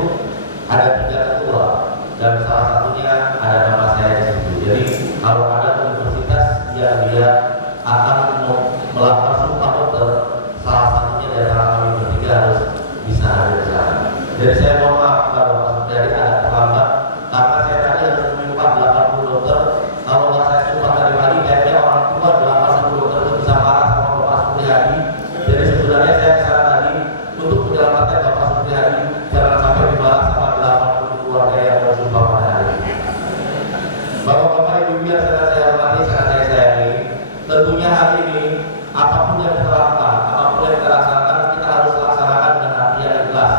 ada 3 ketua, dan salah satunya ada nama saya di situ. Jadi kalau ada universitas yang dia akan melakukan sumpah dokter, salah satunya dari kami bertiga harus bisa hadir di sana. Jadi saya mohon maaf kalau Pak Supriyadi agak terlambat, karena saya tadi harus menyumpah 80 dokter. Kalau nggak saya sumpah tadi pagi, kayaknya orang tua 80 dokter itu bisa marah sama Bapak Supriyadi. Jadi sebenarnya saya kesana tadi untuk menyelamatkan Bapak Supriyadi, jangan sampai dibalas sama 80 keluarga yang bersumpah pada hari ini. Bapak-bapak, ibu-ibu yang sangat saya hormati, sangat saya sayangi, tentunya hari ini apapun yang kita lakukan, apapun yang kita laksanakan, kita harus laksanakan dengan hati yang ikhlas.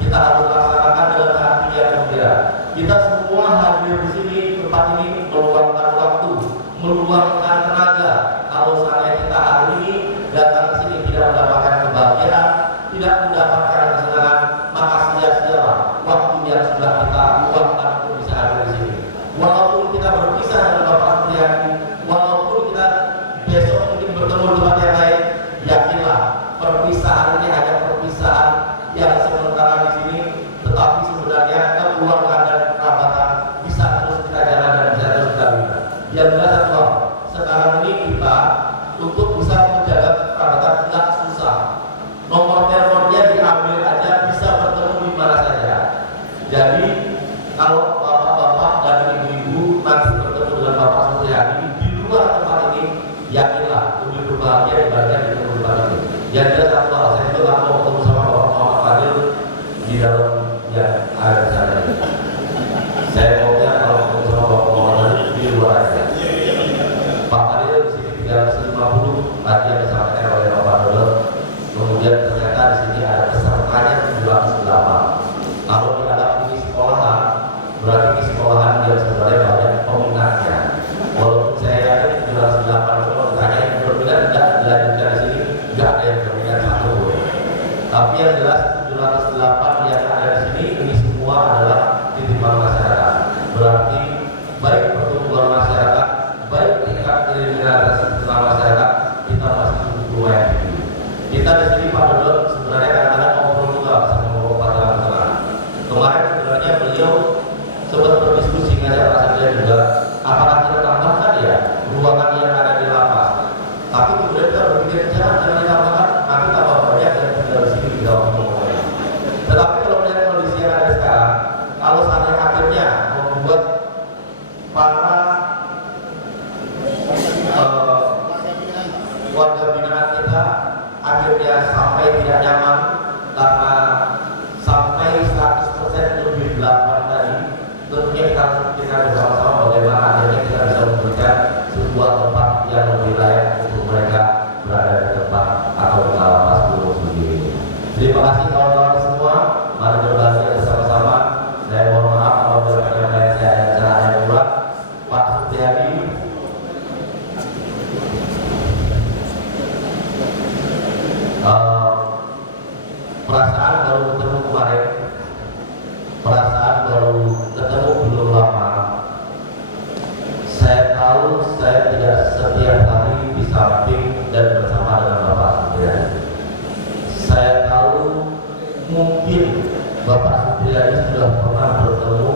Kita harus laksanakan dengan hati yang gembira. Kita semua hadir di sini, tempat ini meluangkan waktu, meluangkan tenaga. Kalau seandainya kita hari ini datang ke sini tidak mendapatkan kebahagiaan, tidak mendapatkan kesenangan, maka sia-sialah waktu yang sudah kita luangkan untuk bisa hadir di sini. Walaupun kita berpisah dengan Bapak Supriyadi, walaupun kita besok mungkin bertemu di tempat yang lain, yakinlah perpisahan ini hanya perpisahan yang sementara di sini, tetapi sebenarnya keluargaan dan kerabatan bisa terus kita jalan dan bisa terus kita bina. Yang jelas satu hal, sekarang ini kita untuk bisa menjaga kerabatan tidak susah. Nomor teleponnya diambil aja, bisa bertemu di mana saja. Jadi kalau bapak-bapak dan ibu-ibu nanti bertemu dengan Bapak Supriyadi di luar tempat ini, yakinlah lebih berbahagia dibanding di tempat ini. Yang jelas satu hal, saya juga mau ketemu sama Bapak Muhammad Fadil di dalam yang ada di sana. Saya maunya kalau ketemu sama Bapak Muhammad Fadil di luar aja. Pak Fadil di sini 350 tadi yang disampaikan oleh Bapak Dodo. Kemudian ternyata di sini ada pesertanya 708. Kalau dianggap ini sekolahan, berarti ini sekolahan yang sebenarnya banyak peminatnya. Walaupun saya yakin 708 kalau ditanya berminat tidak dilanjutkan di sini, tidak ada yang berminat satu pun. Tapi yang jelas 708 yang ada di sini ini semua adalah titipan masyarakat. Berarti baik pertumbuhan masyarakat, baik tingkat kriminalitas dalam masyarakat, kita masih cukup lumayan tinggi. Kita di sini Pak Dodo sebenarnya kadang-kadang ngobrol juga sama Bapak Dalam Tengah. Kemarin sebenarnya beliau sempat berdiskusi dengan saya juga, apakah kita tambahkan ya ruangan yang ada di lapas. keluarga binaan kita akhirnya sampai tidak nyaman karena sampai 100% lebih 8 tadi. Tentunya kita bersama-sama bagaimana akhirnya kita bisa memberikan sebuah tempat yang lebih layak untuk mereka berada di tempat atau di lapas Gunung Sugi. Terima kasih kawan-kawan semua. Mari berbahagia bersama-sama. Saya mohon maaf apabila penyampaian saya ada cara yang kurang. Pak Supriyadi, perasaan baru ketemu kemarin, perasaan baru ketemu belum lama. Saya tahu saya tidak setiap hari di samping dan bersama dengan Bapak Supriyadi. Saya tahu mungkin Bapak Supriyadi sudah pernah bertemu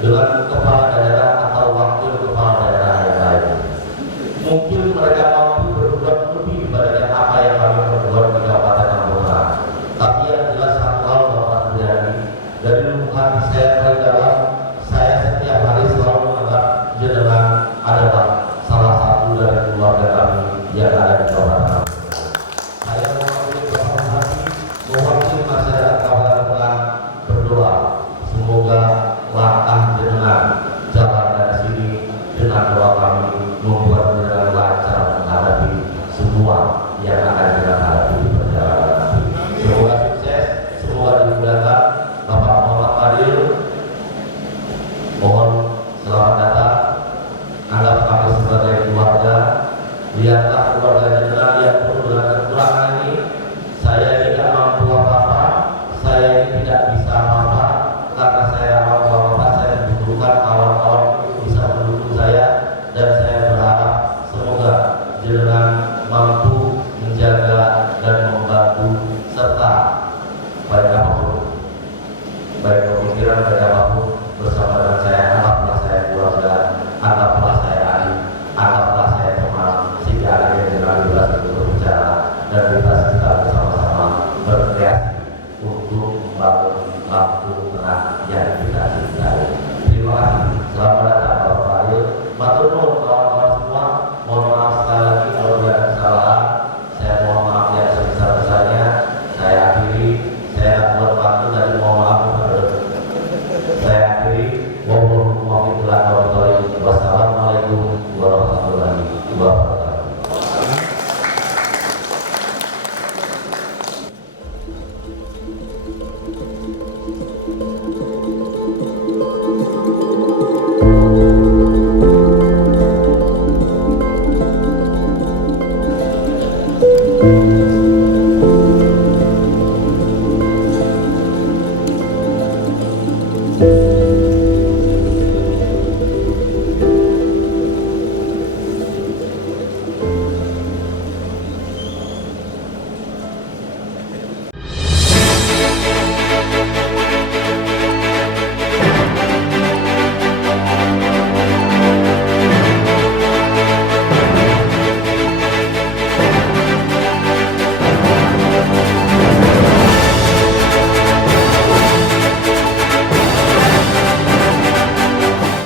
dengan kepala daerah atau wakil kepala daerah yang lain. Mungkin mereka mampu berbuat lebih dibandingkan apa yang kami perbuat di Kabupaten Lampung. Tapi yang jelas satu hal Bapak Supriyadi, dari lubuk hati saya paling dalam, saya setiap hari selalu menganggap jenengan adalah salah satu dari keluarga kami yang ada di Kabupaten Lampung. Saya mewakili Bapak Bupati, mewakili masyarakat Kabupaten Lampung berdoa semoga langkah jenengan jalan dari sini dengan doa kami membuat jenengan lancar menghadapi semua yang akan jenengan hadapi di perjalanan nanti. Semoga sukses, semoga dimudahkan. Bapak Muhammad Fadil, mohon selamat datang. Anggap kami sebagai keluarga. Lihatlah keluarga